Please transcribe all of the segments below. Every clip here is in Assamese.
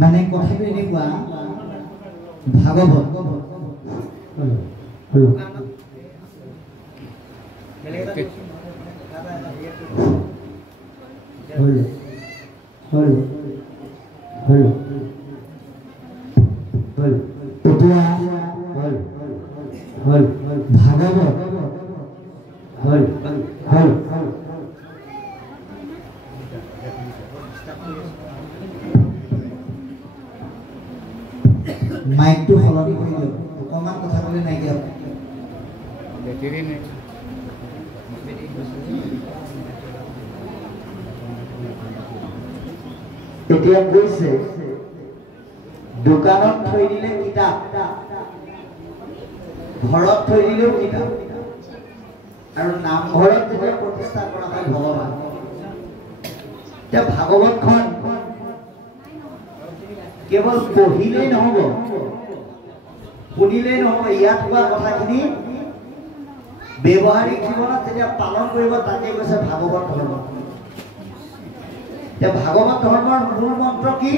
মানে কথাটো এনেকুৱা ভাগৱত ভাগৱত হল হল মাইকটো সলনি কৰি দিয়ক অকণমান কথা ক'লে নাইকিয়া এতিয়া কৈছে দোকানত থৈ দিলে কিতাপ ঘৰত থৈ দিলেও কিতাপ আৰু নামঘৰত যেতিয়া প্ৰতিষ্ঠা কৰা হয় ভগৱান এতিয়া ভাগৱতখন কেৱল পঢ়িলেই নহ'ব শুনিলেই নহ'ব ইয়াত হোৱা কথাখিনি ব্যৱহাৰিক জীৱনত যেতিয়া পালন কৰিব তাকে কৈছে ভাগৱত ধৰ্ম এতিয়া ভাগৱত ধৰ্মৰ মূল মন্ত্ৰ কি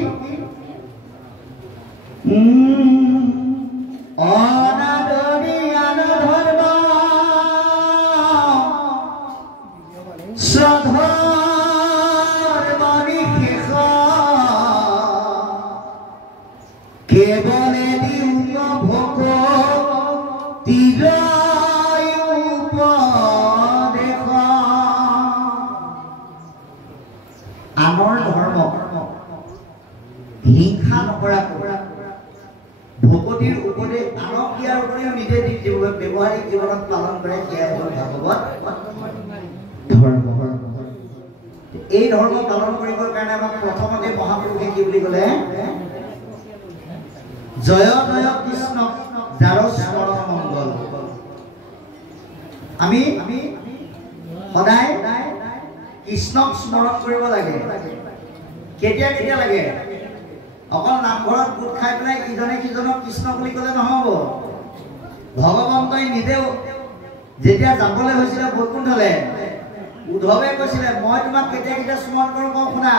অনাদৰি আনধৰ্ম স্বধৰ্মনি শেষ কেৱলে দিউক ভোগ তিৰয় উপদেশ আনৰ ধৰ্ম হিংসা নকৰা ভকতিৰ উপদেশ আনক দিয়াৰ উপৰিও নিজে ব্যৱহাৰিক জীৱনত পালন কৰে সেয়া হ'ল ভাগৱত ধৰ্ম এই ধৰ্ম পালন কৰিবৰ কাৰণে আমাক প্ৰথমতে মহাপুৰুষে কি বুলি ক'লে জয় জয় কৃষ্ণ যাৰ স্মৰণ মংগল আমি সদায় কৃষ্ণক স্মৰণ কৰিব লাগে কেতিয়া কেতিয়া লাগে অকল নামঘৰত গোট খাই পেলাই ইজনে সিজনক কৃষ্ণ বুলি ক'লে নহ'ব ভগৱন্তই নিজেও যেতিয়া যাবলৈ হৈছিলে বৈকুণ্ঠলৈ উদ্ধৱে কৈছিলে মই তোমাক কেতিয়া কেতিয়া স্মৰণ কৰোঁ কওঁ শুনা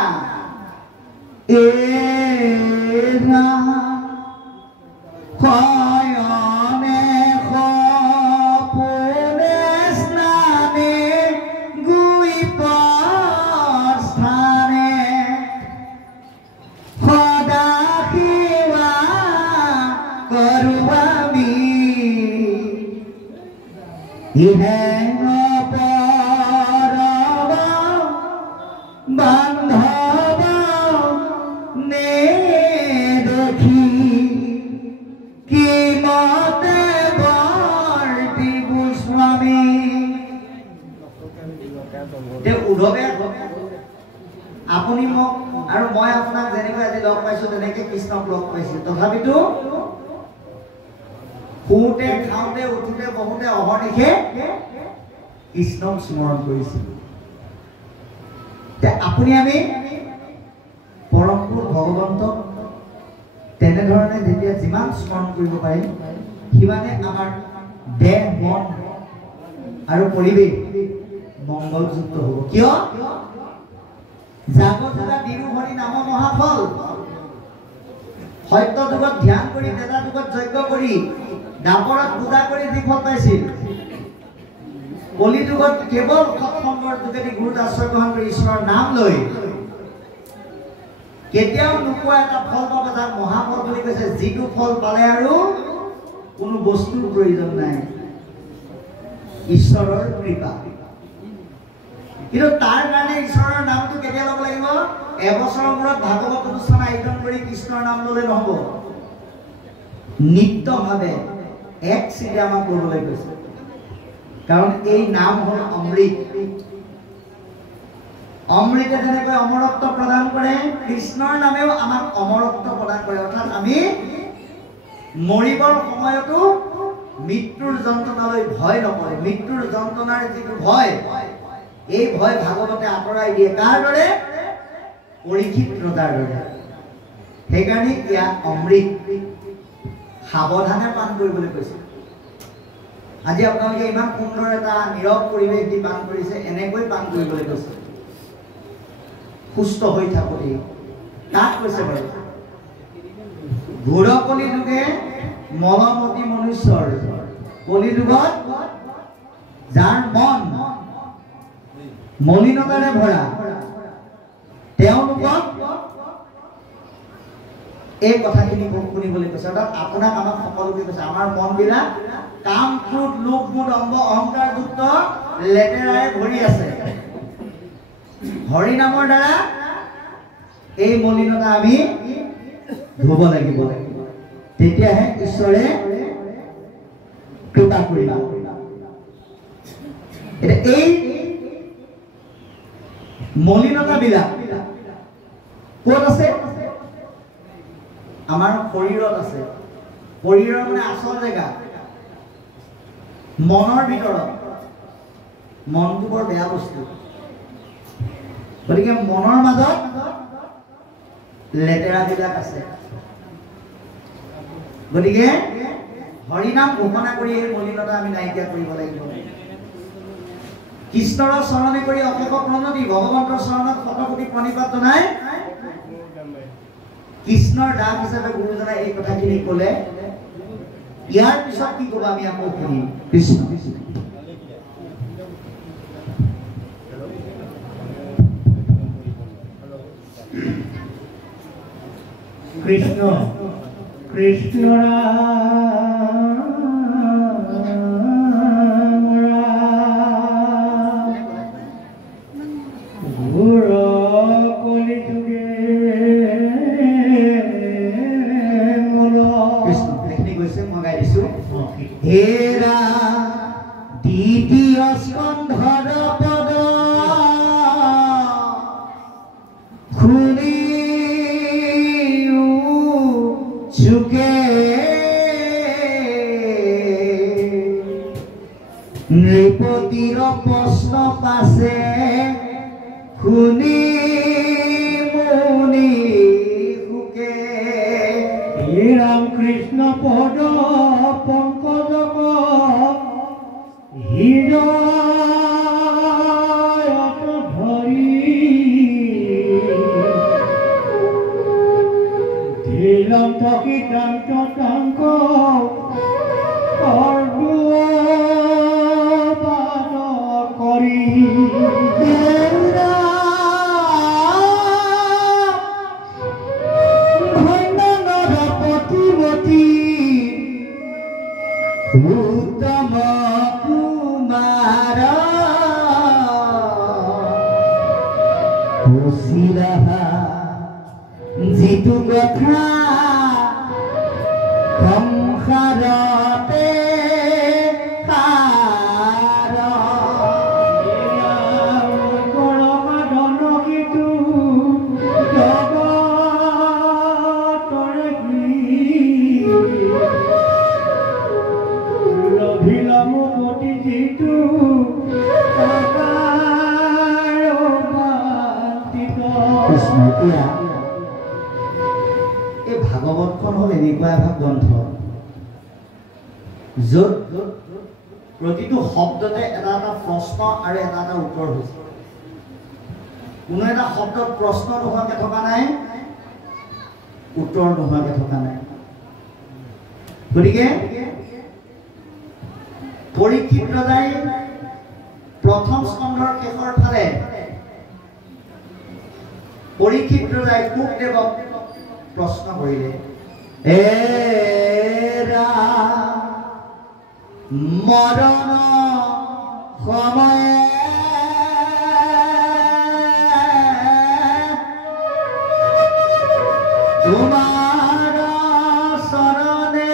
খয়নে সপোনে স্নানে গুই স্থানে সদা সেৱা কৰোঁ আমি ইহে বান্ধৱ নে দেখি কি মতে বৰ্তি গোস্বামী উদ্ধৱে আপুনি মোক আৰু মই আপোনাক যেনেকৈ আজি লগ পাইছো তেনেকৈ কৃষ্ণক লগ পাইছো তথাপিতো শুওঁতে খাওঁতে উঠোতে বহুতে অহৰ্নিশে কৃষ্ণক স্মৰণ কৰিছিল আপুনি আমি পৰমপুৰ ভগৱন্তক তেনেধৰণে যেতিয়া যিমান স্মৰণ কৰিব পাৰিম সিমানে আমাৰ দেহ মন আৰু পৰিৱেশ মংগলযুক্ত হ'ব কিয় জাগত যোগা বিৰু হৰি নাম মহাফল সত্য যুগত ধ্যান কৰি বেদা যুগত যজ্ঞ কৰি দাপৰত পূজা কৰি যি ফল পাইছিল কলি যুগত কেৱল সৎসংগৰ যোগেদি গুৰুত আশ্ৰয় গ্ৰহণ কৰি ঈশ্বৰৰ নাম লৈ কেতিয়াও নোপোৱা এটা ফল পাব যাক মহাফল বুলি কৈছে যিটো ফল পালে আৰু কোনো বস্তুৰ প্ৰয়োজন নাই ঈশ্বৰৰ কৃপা কিন্তু তাৰ কাৰণে ঈশ্বৰৰ নামটো কেতিয়া ল'ব লাগিব এবছৰৰ মূৰত ভাগৱত অনুষ্ঠান আয়োজন কৰি কৃষ্ণৰ নাম ল'লে নহ'ব নিত্যভাৱে এক চিটি আমাক ল'বলৈ কৈছে কাৰণ এই নাম হ'ল অমৃত অমৃতে যেনেকৈ অমৰত্ব প্ৰদান কৰে কৃষ্ণৰ নামেও আমাক অমৰত্ব প্ৰদান কৰে অৰ্থাৎ আমি মৰিবৰ সময়তো মৃত্যুৰ যন্ত্ৰণালৈ ভয় নকৰে মৃত্যুৰ যন্ত্ৰণাৰ যিটো ভয় এই ভয় ভাগৱতে আঁতৰাই দিয়ে কাৰ দৰে পৰীক্ষিত ৰজাৰ দৰে সেইকাৰণে ইয়াক অমৃত সাৱধানে পান কৰিবলৈ কৈছে আজি আপোনালোকে ইমান সুন্দৰ এটা নীৰৱ পৰিৱেশ দি পান কৰিছে এনেকৈ পান কৰিবলৈ কৈছে সুস্থ হৈ থাকোঁতে তাক কৈছে বাৰু ঘোৰ কলি যুগে মলমতি মনুষ্যৰ কলি যুগত যাৰ মন মলিনতাৰে ভৰা তেওঁলোকক এই কথাখিনি শুনিবলৈ কৈছে অৰ্থাৎ আপোনাক আমাক সকলোকে কৈছে আমাৰ মনবিলাক কাম ক্ৰোধ লোভ মোহ দম্ভ অহংকাৰযুক্ত লেতেৰাৰে ভৰি আছে হৰি নামৰ দ্বাৰা এই মলিনতা আমি ধুব লাগিব তেতিয়াহে ঈশ্বৰে কৃপা কৰিব এই মলিনতা বিলাক ক'ত আছে আমাৰ শৰীৰত আছে শৰীৰৰ মানে আচল জেগা মনৰ ভিতৰত মনটো বৰ বেয়া বস্তু গতিকে মনৰ মাজত লেতেৰা বিলাক আছে গতিকে হৰিনাম ঘোষণা কৰি এই মলিনতা আমি নাইকিয়া কৰিব লাগিব কৃষ্ণৰ চৰণে কৰি অশেষ প্ৰণতি ভগৱন্তৰ চৰণত শতকোটি প্ৰণিপাত জনাই কৃষ্ণৰ দাস হিচাপে গুৰুজনাই এই কথাখিনি ক'লে ইয়াৰ পিছত কি ক'ব আমি আকৌ শুনিম কৃষ্ণ কৃষ্ণ কৃষ্ণ হেৰা দ্বিতীয় স্কন্ধৰ পদ খুলি চুকে নৃপতিৰ প্ৰশ্ন পাছে শুনি মুনি সুকে হে ৰাম কৃষ্ণ পদ পংকজক হৃদয়ত ধৰি ধিলম থকি দান্ত টাংক অৰ্দুবাদ কৰি উত্তম কুমাৰ কুশিলাহা যিটো কথা সংসাৰতে এই ভাগৱতখন হ'ল এনেকুৱা এটা গ্ৰন্থ য'ত প্ৰতিটো শব্দতে এটা এটা প্ৰশ্ন আৰু এটা এটা উত্তৰ হৈছে কোনো এটা শব্দত প্ৰশ্ন নোহোৱাকৈ থকা নাই উত্তৰ নোহোৱাকৈ থকা নাই গতিকে পৰীক্ষিত ৰজাই প্ৰথম স্কন্ধৰ শেষৰ ফালে পৰীক্ষিত ৰজাই শুকদেৱক প্ৰশ্ন কৰিলে এৰা মৰণ সময়ে তোমাৰ চৰণে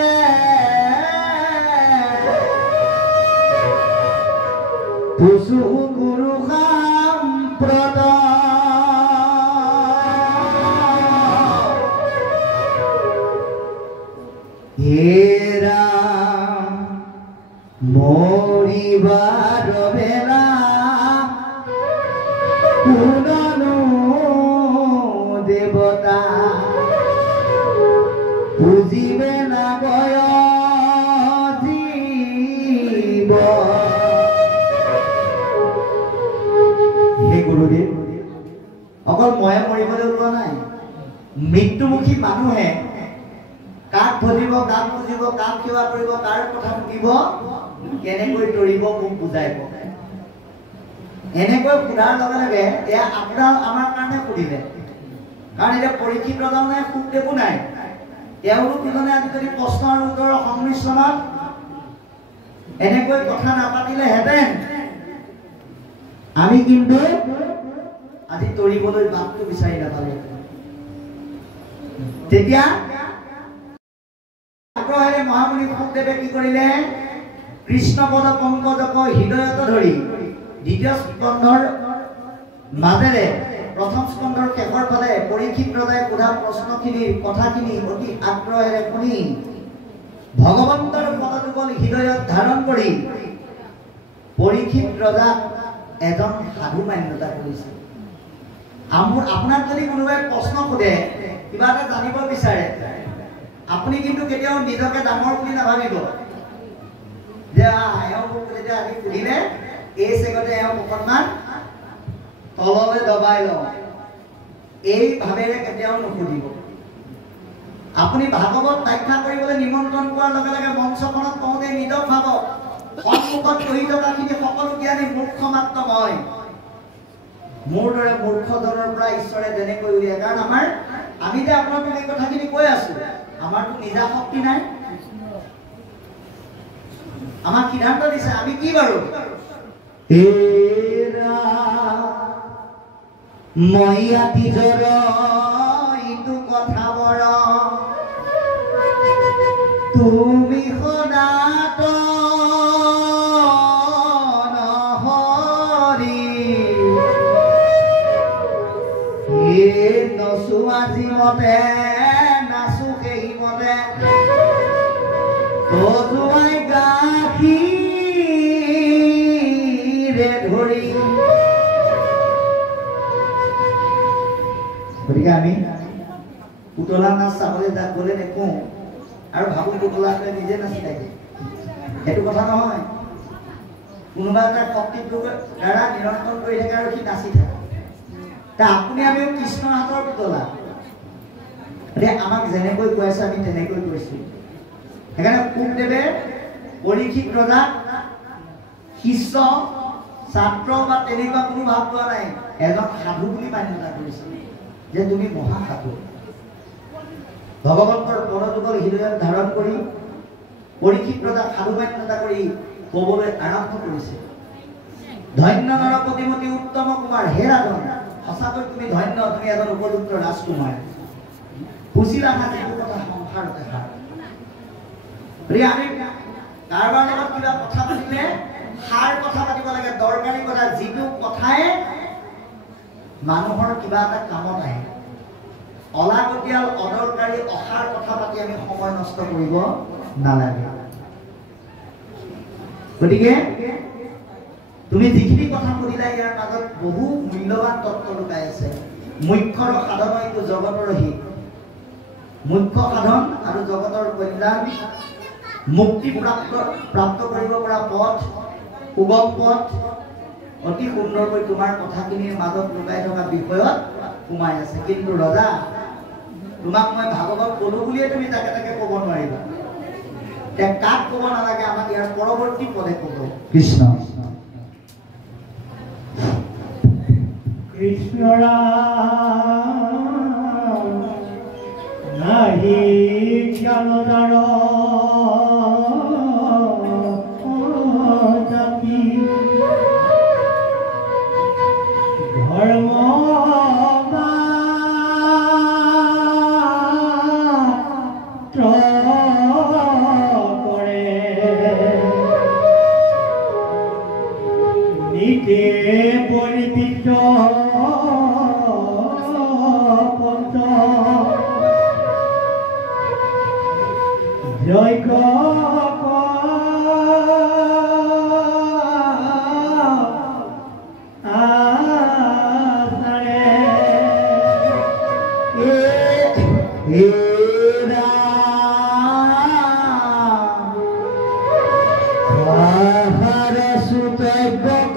পুছু গুৰু সাম্প্ৰদ হেৰা মৰিবাৰ বেলা পুননো দেৱতা পুজিবে না গয় জীৱ হে গুৰুদেৱ অকল ময়ে মৰিবলৈ ওলোৱা নাই মৃত্যুমুখী মানুহে কাক ভজিব কাক পুজিব কাক সেৱা কৰিব কাৰ কথা শুনিব কেনেকৈ তৰিব মোক বুজাই কওক এনেকৈ সোধাৰ লগে লগে এয়া আপোনাৰ আমাৰ কাৰণে সুধিলে কাৰণ এতিয়া পৰীক্ষিত ৰজাও নাই শুকদেৱো নাই তেওঁলোক দুজনে আজিকালি প্ৰশ্ন আৰু উত্তৰৰ সংমিশ্ৰণত এনেকৈ কথা নাপাতিলেহেঁতেন আমি কিন্তু আজি তৰিবলৈ বাটটো বিচাৰি নাপালো। তেতিয়া আগ্ৰহেৰে মহামুনি শুকদেৱে কি কৰিলে, কৃষ্ণপদ পংকজক হৃদয়ত ধৰি দ্বিতীয় স্কন্ধৰ মাজেৰে প্ৰথম স্কন্ধৰ শেষৰ ফালে পৰীক্ষিত ৰজাই সোধা প্ৰশ্নখিনিৰ কথাখিনি অতি আগ্ৰহেৰে শুনি ভগৱন্তৰ পদযুগল হৃদয়ত ধাৰণ কৰি পৰীক্ষিত ৰজাক এজন সাধু মান্যতা কৰিছে। আপোনাক যদি কোনোবাই প্ৰশ্ন সোধে, কিবা এটা জানিব বিচাৰে, আপুনি কিন্তু কেতিয়াও নিজকে ডাঙৰ বুলি নাভাবিব যে এওঁ মোক যেতিয়া আজি সুধিলে এই চেগতে এওঁ অকণমান তললৈ দবাই লওঁ, এই ভাৱেৰে কেতিয়াও নুসুধিব। আপুনি ভাগৱত ব্যাখ্যা কৰিবলৈ নিমন্ত্ৰণ পোৱাৰ লগে লগে মঞ্চখনত কওঁতে নিজক ভাবক সন্মুখত বহি থকাখিনি সকলো জ্ঞানী মূৰ্খ মাত্ৰ মই। মোৰ দৰে মূৰ্খজনৰ পৰা ঈশ্বৰে যেনেকৈ উলিয়ায়, কাৰণ আমি যে আপোনালোকক এই কথাখিনি কৈ আছো, আমাৰতো নিজা শক্তি নাই। আমাক সিদ্ধান্ত দিছে আমি কি বাৰু মই আতি জৰ ইটো কথা বৰ তুমি সনাতন হৰি নচো আজি মতে নাচো সেই মতে তজুৱাই গাখীৰে ধৰি। গতিকে আমি পুতলা নাচ চাবলৈ তাক গ'লে দেখোঁ আৰু ভাবো পুতলাটোৱে নিজে নাচি থাকে, সেইটো কথা নহয়। কোনোবা এটা শক্তিৰ দ্বাৰা নিৰন্তন কৰি থাকে আৰু সি নাচি থাকে। আপুনি আমিও কৃষ্ণৰ হাতৰ পুতলা, আমাক যেনেকৈ কৈ আছে আমি তেনেকৈ কৈছো। সেইকাৰণে শুকদেৱে পৰীক্ষিত ৰজাক শিষ্য ছাত্ৰ বা তেনেকুৱা কোনো ভাৱ লোৱা নাই, এজন সাধু বুলি মান্যতা কৰিছে যে তুমি মহাসাধু। ভগৱন্তৰ পদযুগল হৃদয়ত ধাৰণ কৰি পৰীক্ষিত ৰজাক সাধু মান্যতা কৰি ক'বলৈ আৰম্ভ কৰিছে। ধন্য নৰপতিমতী উত্তম কুমাৰ, হে ৰাজন সঁচাকৈ তুমি ধন্য, তুমি এজন উপযুক্ত ৰাজকুমাৰ। পুচিলা না যিটো কথা সংসাৰতে সাৰ। আমি কাৰোবাৰ লগত কিবা কথা পাতিলে সাৰ কথা পাতিব লাগে, দৰকাৰী কথা, যিটো কথাই মানুহৰ কিবা এটা কামত আহে। অলাগতিয়াল অদৰকাৰী অসাৰ কথা পাতি আমি সময় নষ্ট কৰিব নালাগে। গতিকে তুমি যিখিনি কথা সুধিলা ইয়াৰ মাজত বহু মূল্যৱান তত্ত্ব লুকাই আছে। মুখ্যৰ সাধন এইটো জগতৰ হিত, মুখ্য সাধন আৰু জগতৰ কল্যাণ, মুক্তি প্ৰাপ্ত কৰিব পৰা পথ, সুগম পথ অতি সুন্দৰকৈ তোমাৰ কথাখিনিৰ মাজত লুকাই থকা বিষয়ত সোমাই আছে। কিন্তু ৰজা, তোমাক মই ভাগৱত ক'লো বুলিয়ে তুমি তাকে তাকে ক'ব নোৱাৰিবা। কাক ক'ব নালাগে আমাক ইয়াৰ পৰৱৰ্তী পদে ক'ব। কৃষ্ণ কৃষ্ণ ৰাম নাহি জ্ঞানদাৰ ধৰ্ম কৰে নিতে পৰিপিত পন্ত যজ্ঞ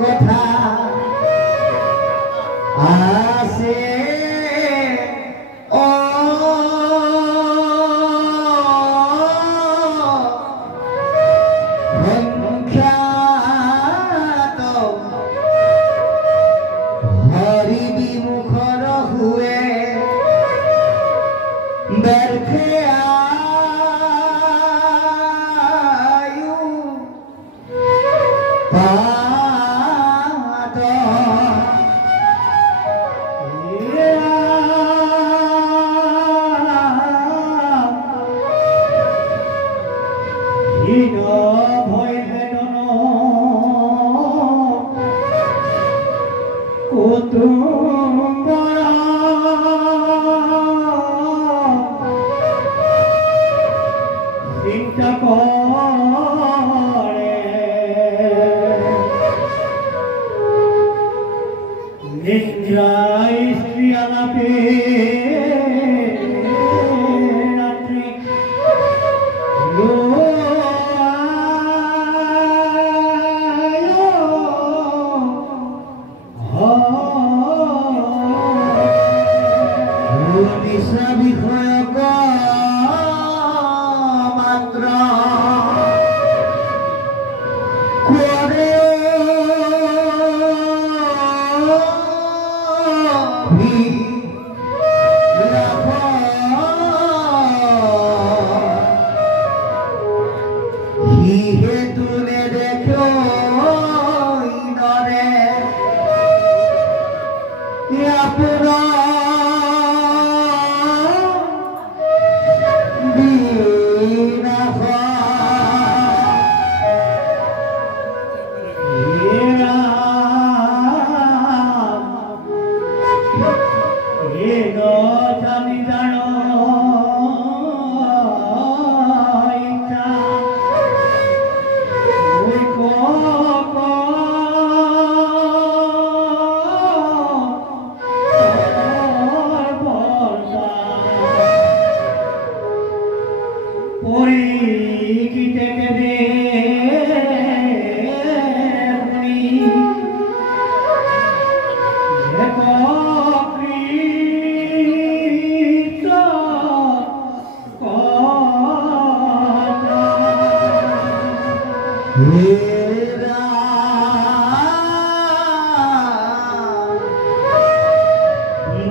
কথা আছে হৰি বিমুখৰ হুৱে ব্যৰ্থে আয়ু পাত তুম্বরা চিন্তা করে নিদ্রায় শ্রী আলাপে রাত্রি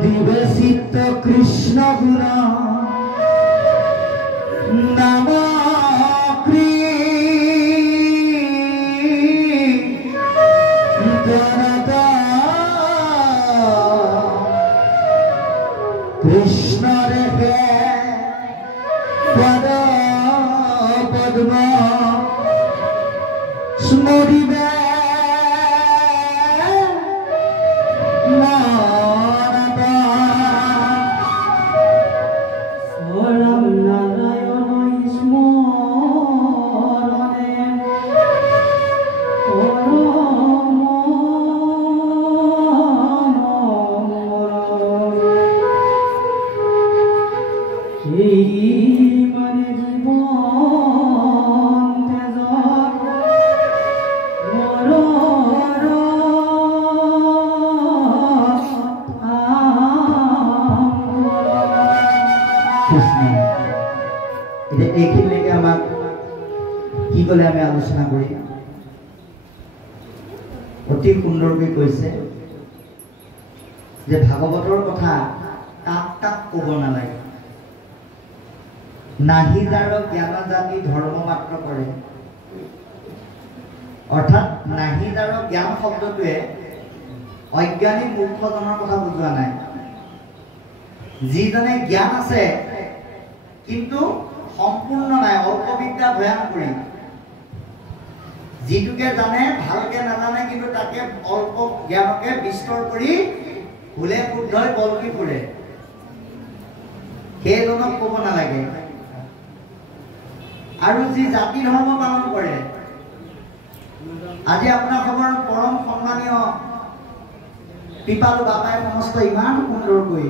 দিবসিত কৃষ্ণ গুণ নাম কৃষ্ণ রেখে পদ পদ্ম স্মরিবে এইখিনিলৈকে আমাক কি ক'লে আমি আলোচনা কৰি অতি সুন্দৰকৈ কৈছে যে ভাগৱতৰ কথা কাক কাক ক'ব নালাগে। নাহি যাৰ জ্ঞান জাতি ধৰ্ম মাত্ৰ কৰে, অৰ্থাৎ নাহি যাৰ জ্ঞান শব্দটোৱে অজ্ঞানী মূৰ্খজনৰ কথা বুজোৱা নাই। যিজনে জ্ঞান আছে কিন্তু সম্পূৰ্ণ নাই, অল্প বিদ্যা ভয়ান কৰি, যিটোকে জানে ভালকে নাজানে কিন্তু তাকে অল্প জ্ঞানকে বিস্তৰ কৰি ভুলে শুদ্ধই বলকি ফুৰে, সেইজনক ক'ব নালাগে। আৰু যি জাতি ধৰ্ম পালন কৰে, আজি আপোনাৰ খবৰ পৰম সন্মানীয় পিপালু বাবাই সমস্ত ইমান সুন্দৰকৈ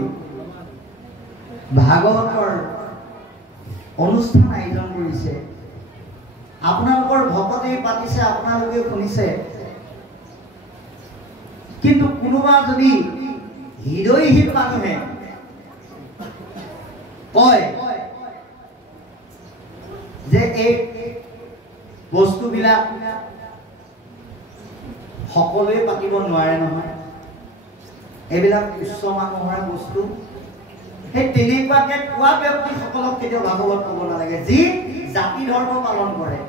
ভাগৱতৰ অনুষ্ঠান আয়োজন কৰিছে। আপোনালোকৰ ভকতে পাতিছে, আপোনালোকে শুনিছে, কিন্তু কোনোবা যদি হৃদয়হীন মানুহে কয় যে এই বস্তুবিলাক সকলোৱে পাতিব নোৱাৰে নহয়, এইবিলাক উচ্চ মানুহৰ বস্তু, সেই তেনেকুৱাকে কোৱা ব্যক্তিসকলক কেতিয়াও ভাগৱত ক'ব নালাগে। যি জাতি ধৰ্ম পালন কৰে,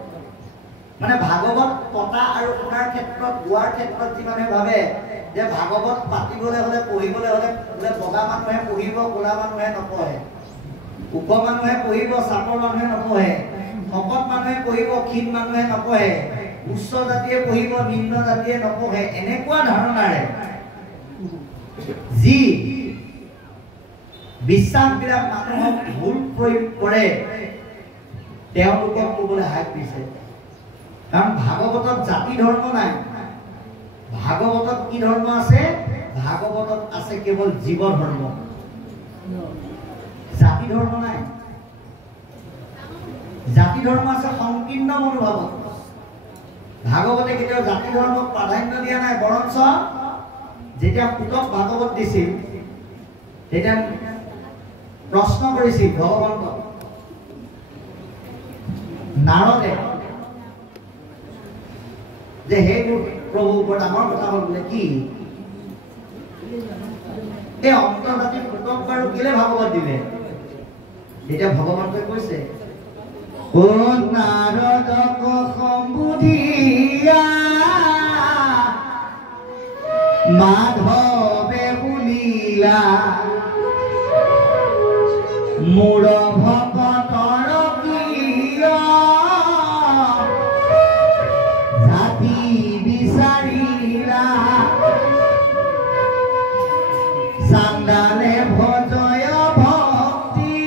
মানে ভাগৱত পতা আৰু শুনাৰ ক্ষেত্ৰত, গোৱাৰ ক্ষেত্ৰত যি মানুহে ভাবে যে ভাগৱত পাতিবলৈ হ'লে পঢ়িবলৈ হ'লে বোলে বগা মানুহে পঢ়িব, ক'লা মানুহে নপঢ়ে, ওখ মানুহে পঢ়িব, চাপৰ মানুহে নপঢ়ে, শকত মানুহে পঢ়িব, ক্ষীণ মানুহে নপঢ়ে, উচ্চ জাতিয়ে পঢ়িব, নিম্ন জাতিয়ে নপঢ়ে, এনেকুৱা ধাৰণাৰে যি বিশ্বাসবিলাক মানুহক ভুল প্ৰয়োগ কৰে তেওঁলোকক ক'বলৈ হাক দিছে। কাৰণ ভাগৱতত জাতি ধৰ্ম নাই। ভাগৱতত কি ধৰ্ম আছে? ভাগৱতত আছে কেৱল জীৱ ধৰ্ম, জাতি ধৰ্ম নাই। জাতি ধৰ্ম আছে সংকীৰ্ণ মনোভাৱত। ভাগৱতে কেতিয়াও জাতি ধৰ্মক প্ৰাধান্য দিয়া নাই, বৰঞ্চ যেতিয়া পুতক ভাগৱত দিছিল তেতিয়া প্ৰশ্ন কৰিছিল ভগৱন্তক নাৰদে যে হে প্ৰভু বৰ ডাঙৰ কথা হ'ল বোলে কি এই অন্তৰ্জাতিক পুতক বাৰু কেলে ভাগৱত দিলে? তেতিয়া ভগৱন্তই কৈছে ও নাৰদক সম্বুধিয়া মাধৱে বুলিলা মোৰ ভকতৰ কিয় জাতি বিচাৰিলা চান্দালে ভজয় ভক্তি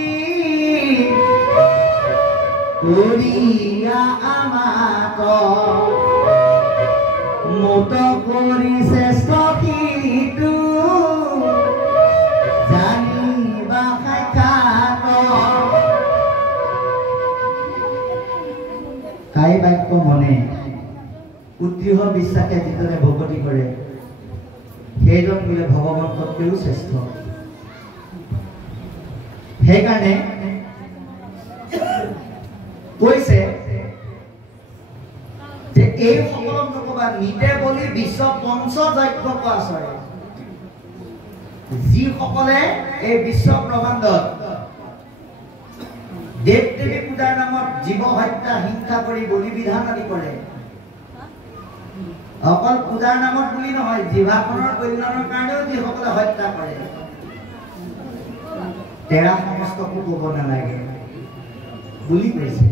কৰিয়া আমাক মোত কৰি শ্ৰেষ্ঠ কিটো জানিবা সাক্ষাৎ কাই বাক্য মনে উদ্দৃঢ় বিশ্বাসে যিজনে ভকতি কৰে সেইজন বোলে ভগৱন্ততকৈও শ্ৰেষ্ঠ। সেইকাৰণে কৈছে যে এই সকলক নকবা নিতে বলি বিশ্ব পঞ্চযজ্ঞ আচৰে। যিসকলে এই বিশ্ব ব্ৰহ্মাণ্ডত দেৱ দেৱী পূজাৰ নামত জীৱ হত্যা হিংসা কৰি বলি বিধান আদি কৰে, অকল পূজাৰ নামত বুলি নহয় জিভাখনৰ কল্যাণৰ কাৰণেও যিসকলে হত্যা কৰে তেৰা সমস্তকো ক'ব নালাগে বুলি কৈছে।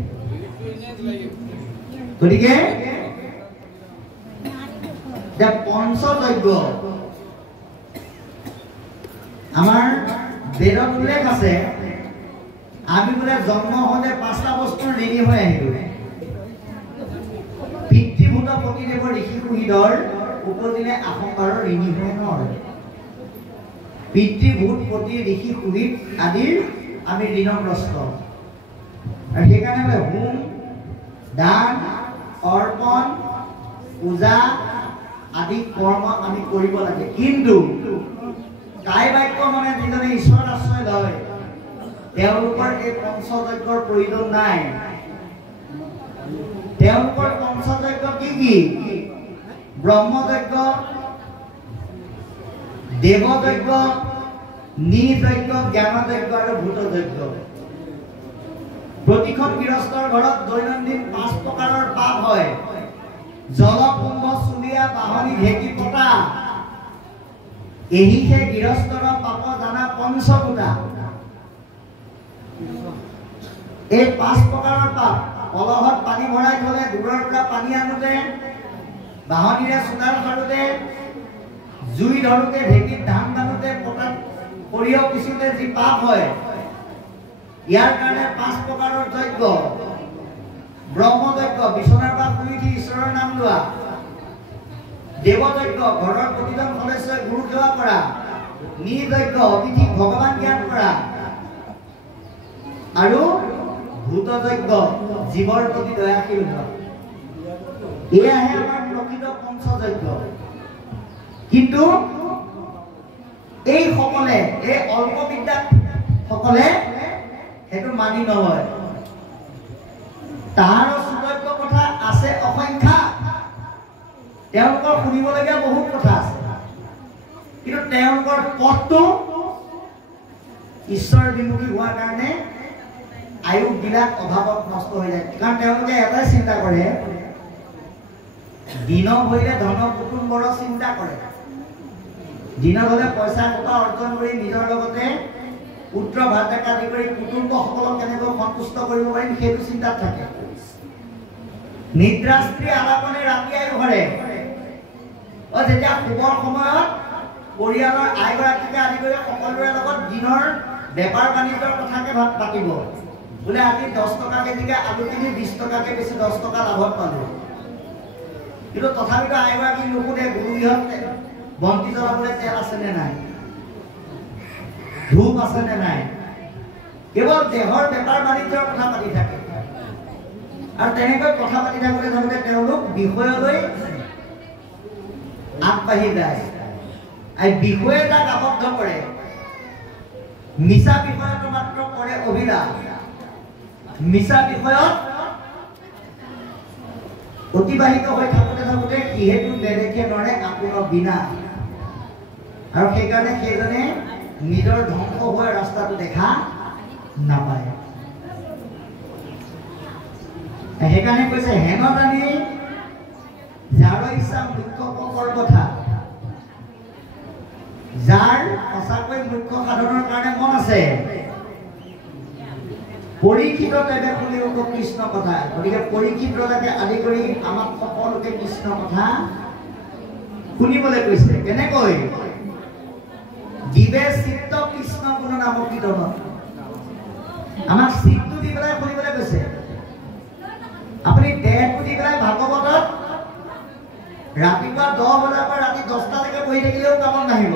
গতিকে যে পঞ্চযজ্ঞ আমাৰ বেদত উল্লেখ আছে। আমি বোলে জন্ম হওঁতে 5টা বস্তুৰ ঋণী হৈ আহিলো। পিতৃভূত পতিদেৱৰ ঋষি সুহৃদৰ উপজিলে আশংকাৰৰ ঋণী হৈ নহয়। পিতৃভূত পতি ঋষি সুহৃদ আদিৰ আমি ঋণগ্ৰস্ত। আৰু সেইকাৰণে হোম দান অৰ্পণ পূজা আদি কৰ্ম আমি কৰিব লাগে। কিন্তু কাই বাক্য মানে যিজনে ঈশ্বৰ আশ্ৰয় লয় তেওঁলোকৰ এই পঞ্চযজ্ঞৰ প্ৰয়োজন নাই। তেওঁলোকৰ পঞ্চযজ্ঞ কি কি? ব্ৰহ্মযজ্ঞ, দেৱযজ্ঞ, নিযজ্ঞ, জ্ঞানযজ্ঞ আৰু ভূতযজ্ঞ। প্ৰতিখন গৃহস্থৰ ঘৰত দৈনন্দিন 5 প্ৰকাৰৰ পাপ হয়। জলকুম্ভ, চুলীয়া, বাহনী, ঢেঁকী পতা এহি সেই গৃহস্থৰ পাপ জানা পঞ্চভূতা। এই 5 প্ৰকাৰৰ পাপ কলহত পানী ভৰাই থলে, দূৰৰ পৰা পানী আনোতে, বাহনীৰে চোতাল সাৰোতে, জুই ধৰোতে, ঢেঁকীত ধান বানোতে, পতাত সৰিয়হ পিছোতে যি পাপ হয় ইয়াৰ কাৰণে 5 প্ৰকাৰৰ যজ্ঞ। ব্ৰহ্মযজ্ঞ বিচনাৰ পৰা শুই উঠি ঈশ্বৰৰ নাম লোৱা, দেৱযজ্ঞ ঘৰৰ প্ৰতিজন সদস্যই গুৰু সেৱা কৰা, নিযজ্ঞ অতিথিক ভগৱান জ্ঞান কৰা আৰু ভূতযজ্ঞ জীৱৰ প্ৰতি দয়াশীল হোৱা। এয়াহে আমাৰ প্ৰকৃত পঞ্চযজ্ঞ। কিন্তু এই সকলে এই অল্প বিদ্যাত সকলে সেইটো মানি নলয়। তাহাৰো সুযোগ্য কথা আছে অসংখ্যা, তেওঁলোকৰ শুনিবলগীয়া বহুত কথা আছে, কিন্তু তেওঁলোকৰ পথটো ঈশ্বৰ বিমুখী হোৱাৰ কাৰণে আয়ুসবিলাক অভাৱত নষ্ট হৈ যায়। কাৰণ তেওঁলোকে এটাই চিন্তা কৰে, দিন ভৰিলে ধন কুটুম্বৰ চিন্তা কৰে। দিনত হলে পইচা টকা অৰ্জন কৰি নিজৰ লগতে পুত্ৰ ভাতৃক আদি কৰি কুটুম্বসকলক কেনেকৈ সন্তুষ্ট কৰিব পাৰিম সেইটো চিন্তাত থাকে। নিদ্ৰা স্ত্ৰী আলাপনে ৰাতি আয়ু ভৰে। যেতিয়া শুবৰ সময়ত পৰিয়ালৰ আইগৰাকীকে আদি কৰি সকলোৰে লগত দিনৰ বেপাৰ বাণিজ্যৰ কথাকে পাতিব। বোলে আজি 10 টকা কেজিকে আলু কিনি 20 টকাকে বেছি 10 টকা লাভত পালো। কিন্তু তথাপিতো আইগৰাকী নুসুধে গুৰুগৃহত বন্তি জ্বলাবলৈ তেল আছে নে নাই, ধূপ আছে নে নাই, কেৱল দেহৰ বেপাৰ বাণিজ্যৰ কথা পাতি থাকে। আৰু তেনেকৈ কথা পাতি থাকোঁতে থাকোঁতে তেওঁলোক বিষয়লৈ আগবাঢ়ি যায়। এই বিষয়ে তাক আবদ্ধ কৰে, মিছা বিষয়ত মাত্ৰ কৰে অভিলাষ, মিছা বিষয়ত অতিবাহিত হৈ থাকোঁতে থাকোঁতে যিহেতু নেদেখে নৰে আপোনাৰ বিনা। আৰু সেইকাৰণে সেইজনে নিজৰ ধ্বংস হোৱাৰ ৰাস্তাটো দেখা নাপায়। সেইকাৰণে কৈছে হেনত আনি যাৰ ইচ্ছা মুখ্য পকৰ কথা, যাৰ সঁচাকৈ মুখ্য সাধনৰ কাৰণে মন আছে, পৰীক্ষিত তেবে শুনিব কৃষ্ণ কথা। গতিকে পৰীক্ষিতলৈকে আদি কৰি আমাক সকলোকে কৃষ্ণ কথা শুনিবলৈ কৈছে। কেনেকৈ? দিবে চিত্ত কৃষ্ণ গুণ নাম কীৰ্তনত, আমাক চিত্তটো দি পেলাই শুনিবলৈ কৈছে। আপুনি দেহটো দি পেলাই ভাগৱতত ৰাতিপুৱা 10 বজাৰ পৰা ৰাতি 10টালৈকে বহি থাকিলেও কামত নাহিব।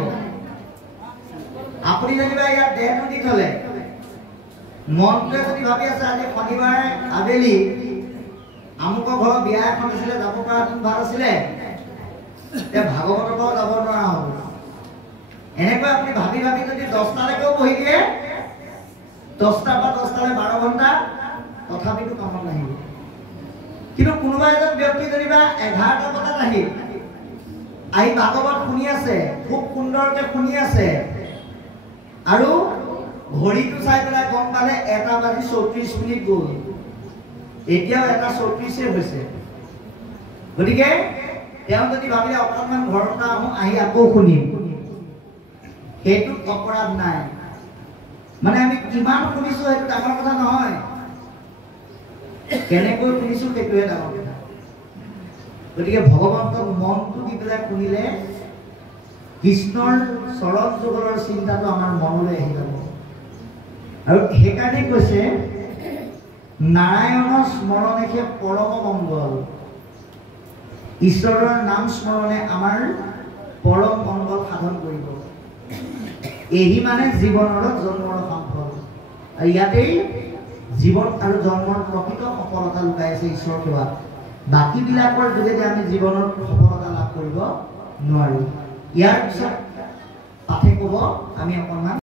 আপুনি যেনিবা ইয়াত দেহটো দি থলে, মনটোৱে যদি ভাবি আছে আজি শনিবাৰ আবেলি আমুকৰ ঘৰৰ বিয়া এখন আছিলে, যাব পৰাটো ভাল আছিলে, এতিয়া ভাগৱতৰ পৰাও যাব নোৱাৰা হ'ব। এনেকৈ আপুনি ভাবি ভাবি যদি 10টালৈকেও বহি দিয়ে, 10টাৰ পৰা 10টালৈ 12 ঘণ্টা, তথাপিতো কামত নাহিব। কিন্তু কোনোবা এজন ব্যক্তি যেনিবা 11টা বজাত আহি ভাগৱত শুনি আছে, খুব সুন্দৰকে শুনি আছে, আৰু ঘড়ীটো চাই পেলাই গম পালে 1:34 গ'ল, এতিয়াও 1:34 হৈছে। গতিকে তেওঁ যদি ভাবিলে অকণমান ঘৰতে আহি আকৌ শুনিম, সেইটো অপৰাধ নাই। মানে আমি কিমান শুনিছো সেইটো ডাঙৰ কথা নহয়, কেনেকৈ শুনিছো সেইটোহে ডাঙৰ কথা। গতিকে ভগৱন্তক মনটো দি পেলাই শুনিলে কৃষ্ণৰ চৰণ যুগলৰ চিন্তাটো আমাৰ মনলৈ আহি যাব। আৰু সেইকাৰণে কৈছে নাৰায়ণৰ স্মৰণেহে পৰম মংগল, ঈশ্বৰৰ নাম স্মৰণে আমাৰ পৰম মংগল সাধন কৰিব। এহি মানে জীৱনৰ জন্মৰ সম্ফল। আৰু ইয়াতেই জীৱন আৰু জন্মৰ প্ৰকৃত সফলতা লুকাই আছে ঈশ্বৰ সেৱাত। বাকীবিলাকৰ যোগেদি আমি জীৱনত সফলতা লাভ কৰিব নোৱাৰোঁ। ইয়াৰ পিছত পাঠে ক'ব, আমি অকণমান